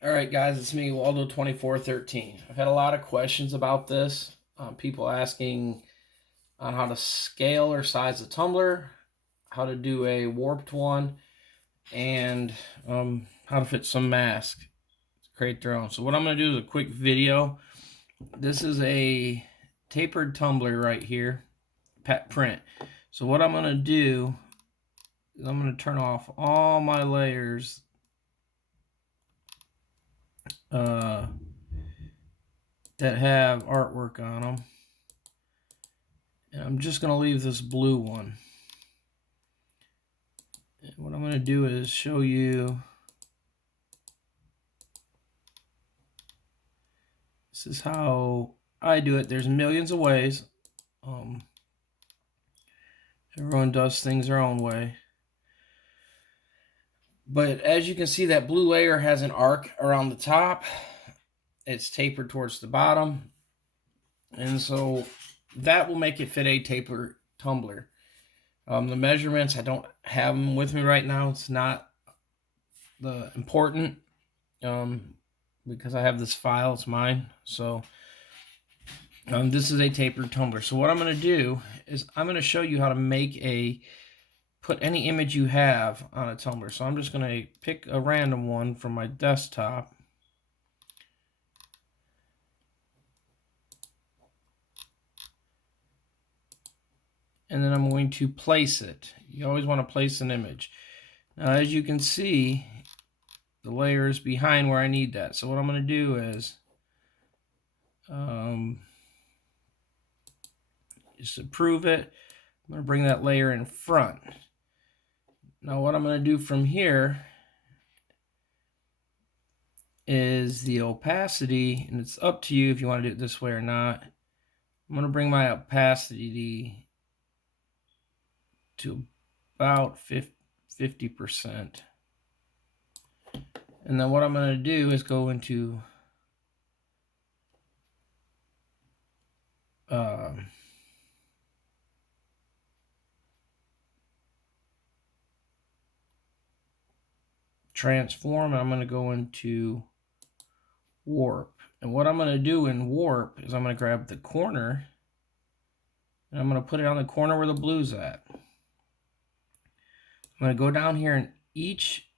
All right, guys, it's me, Waldo2413. I've had a lot of questions about this. People asking on how to scale or size a tumbler, how to do a warped one, and how to fit some mask to create their own. So what I'm going to do is a quick video. This is a tapered tumbler right here, pat print. So what I'm going to do is I'm going to turn off all my layers that have artwork on them. And I'm just going to leave this blue one. And what I'm going to do is show you. This is how I do it. There's millions of ways. Everyone does things their own way. But as you can see, that blue layer has an arc around the top. It's tapered towards the bottom. And so that will make it fit a tapered tumbler. The measurements, I don't have them with me right now. It's not the important because I have this file. It's mine. So this is a tapered tumbler. So what I'm going to do is I'm going to show you how to put any image you have on a tumbler. So I'm just going to pick a random one from my desktop. And then I'm going to place it. You always want to place an image. Now, as you can see, the layer is behind where I need that. So what I'm going to do is just to prove it, I'm going to bring that layer in front. Now what I'm going to do from here is the opacity, and it's up to you if you want to do it this way or not. I'm going to bring my opacity to about 50%. And then what I'm going to do is go into transform, and I'm going to go into warp. And what I'm going to do in warp is I'm going to grab the corner and I'm going to put it on the corner where the blue's at. I'm going to go down here, and each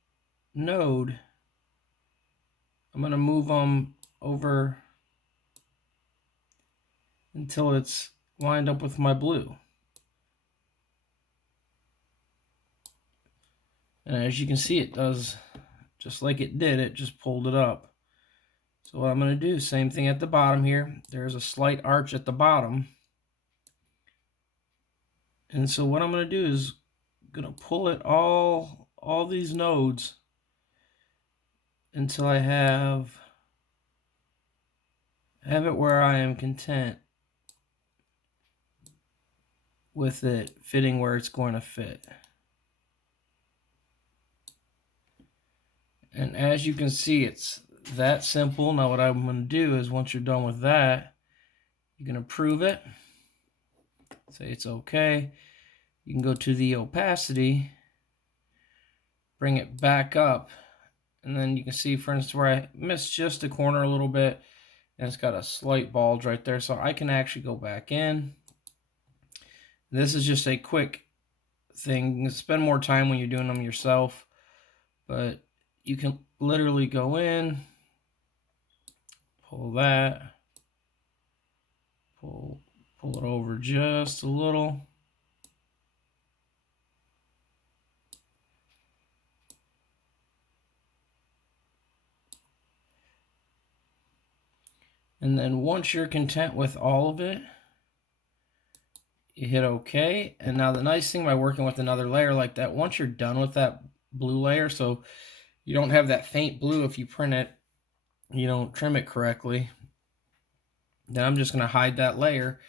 node, I'm going to move them over until it's lined up with my blue. And as you can see, it does just like it did. It just pulled it up. So what I'm going to do, same thing at the bottom here. There's a slight arch at the bottom. And so what I'm going to do is I'm going to pull it all these nodes until I have it where I am content with it fitting where it's going to fit. And as you can see, it's that simple. Now what I'm going to do is, once you're done with that, you can approve it, say it's okay. You can go to the opacity, bring it back up, and then you can see, for instance, where I missed just a corner a little bit, and it's got a slight bulge right there. So I can actually go back in. This is just a quick thing. You can spend more time when you're doing them yourself, but you can literally go in, pull that, pull it over just a little. And then once you're content with all of it, you hit OK. And now the nice thing by working with another layer like that, once you're done with that blue layer, so you don't have that faint blue if you print it, you don't trim it correctly, then I'm just going to hide that layer.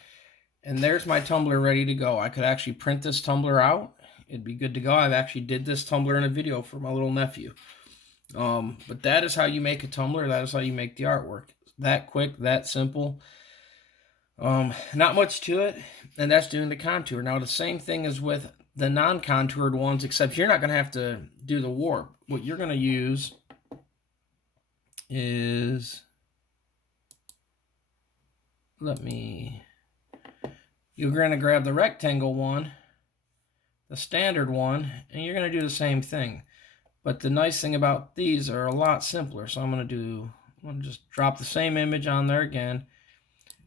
And there's my tumbler ready to go. I could actually print this tumbler out. It'd be good to go. I've actually did this tumbler in a video for my little nephew. But that is how you make a tumbler. That is how you make the artwork. That quick, that simple. Not much to it, and that's doing the contour. Now the same thing is with the non-contoured ones, except you're not going to have to do the warp. What you're going to use is, you're going to grab the rectangle one, the standard one, and you're going to do the same thing. But the nice thing about these are a lot simpler. So I'm going to just drop the same image on there again.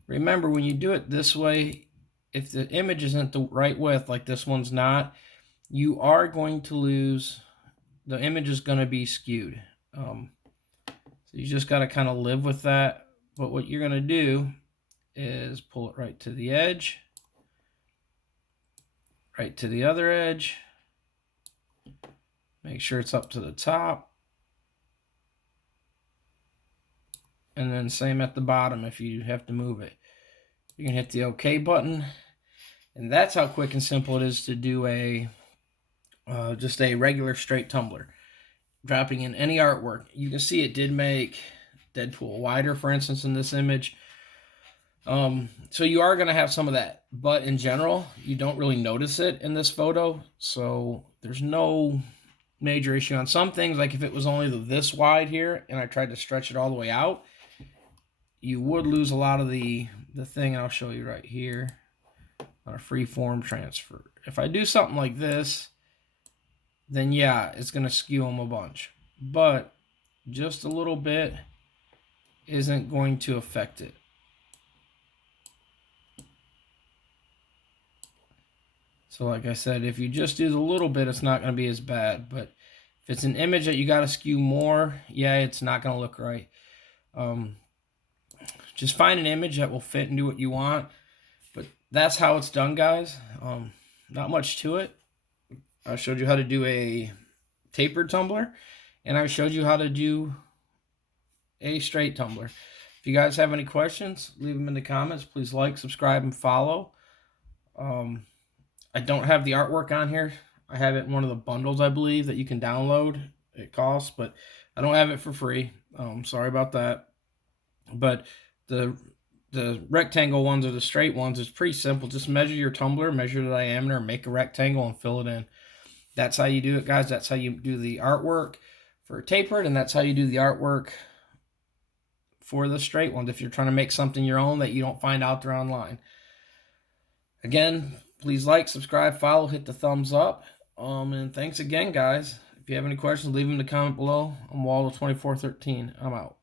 Remember, when you do it this way, if the image isn't the right width, like this one's not, you are going to lose, the image is going to be skewed. So you just got to kind of live with that. But what you're going to do is pull it right to the edge, right to the other edge. Make sure it's up to the top. And then same at the bottom if you have to move it. You can hit the OK button. And that's how quick and simple it is to do a just a regular straight tumbler. Dropping in any artwork. You can see it did make Deadpool wider, for instance, in this image. So you are going to have some of that. But in general, you don't really notice it in this photo. So there's no major issue on some things. Like if it was only this wide here and I tried to stretch it all the way out, you would lose a lot of the thing. And I'll show you right here on a freeform transfer. If I do something like this, then yeah, it's going to skew them a bunch. But just a little bit isn't going to affect it. So like I said, if you just do the little bit, it's not going to be as bad. But if it's an image that you got to skew more, yeah, it's not going to look right. Just find an image that will fit and do what you want. But that's how it's done, guys. Not much to it. I showed you how to do a tapered tumbler, and I showed you how to do a straight tumbler. If you guys have any questions, leave them in the comments. Please like, subscribe, and follow. I don't have the artwork on here. I have it in one of the bundles, I believe, that you can download. It costs, but I don't have it for free. Sorry about that. But the rectangle ones or the straight ones is pretty simple. Just measure your tumbler, measure the diameter, make a rectangle, and fill it in. That's how you do it, guys. That's how you do the artwork for tapered, and that's how you do the artwork for the straight ones if you're trying to make something your own that you don't find out there online. Again, please like, subscribe, follow, hit the thumbs up. And thanks again, guys. If you have any questions, leave them in the comment below. I'm ROLLO 2413. I'm out.